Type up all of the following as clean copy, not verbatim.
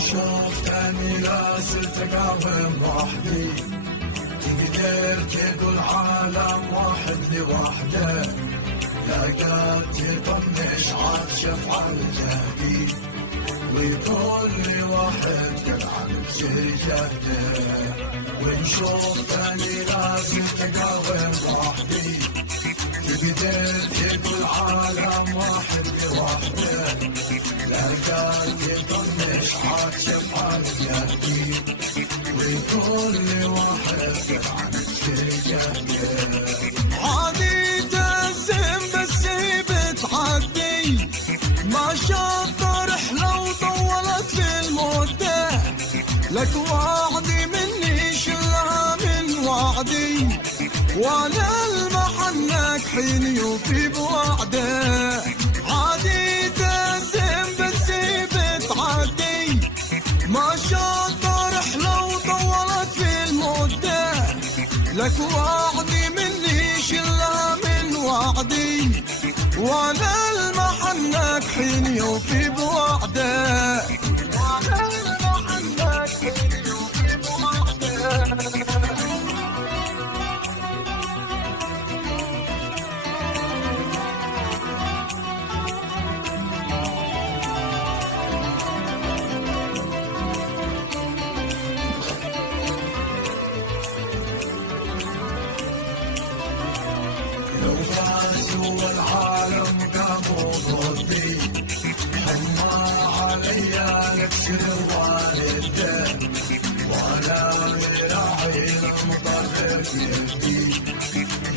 شفتني لا صرت اقاوم وحدي، تقدر تقول عالم واحد لوحده، لا قد تطنش عطشف على جهدي، وكل واحد قد عن بسر جهده. وان شفتني لا صرت اقاوم وحدي، تقدر تقول عالم واحد لوحده، لا قد تطنش عطشف على جهدي، وكل واحد قد عن بسر جهده. عادي تهزم بس بتعدي، ما شاط رحلة وطولت في المدة، لك وعدي مني شلها من وعدي، وانا المحنك حين يوفي بوعده. عادي تهزم بس بتعدي، ما شاط رحلة وطولت في المدة، لك وعدي مني شلها من وعدي، وانا المحنك حين يوفي بوعده. وانا المحنك حين يوفي بوعده. لو فازوا العالم قاموا ضدي، حما عليا نكسر والده، ولا راعي المطرف يهدي،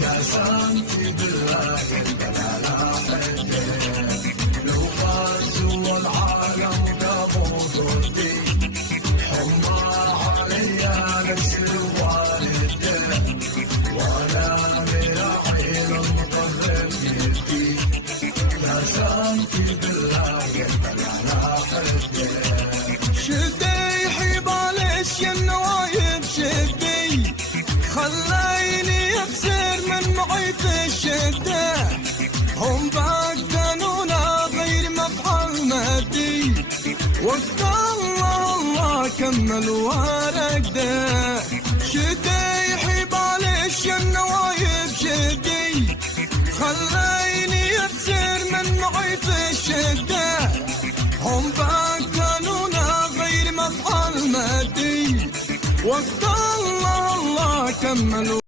قسمتي بالله البلا حده. لو فازوا العالم قاموا ضدي، حما عليا نكسر والده، ولا شدي حبال النوايب شدي، خليني ابصر من معي في الشده، هم بدنونا غير مفعل مادي، وقت الله كمل ورقده. شدي حبال النوايب شدي، خليني ابصر من معي في الشده، هم بدنونا غير مفعل مادي، وقت الله كملوا.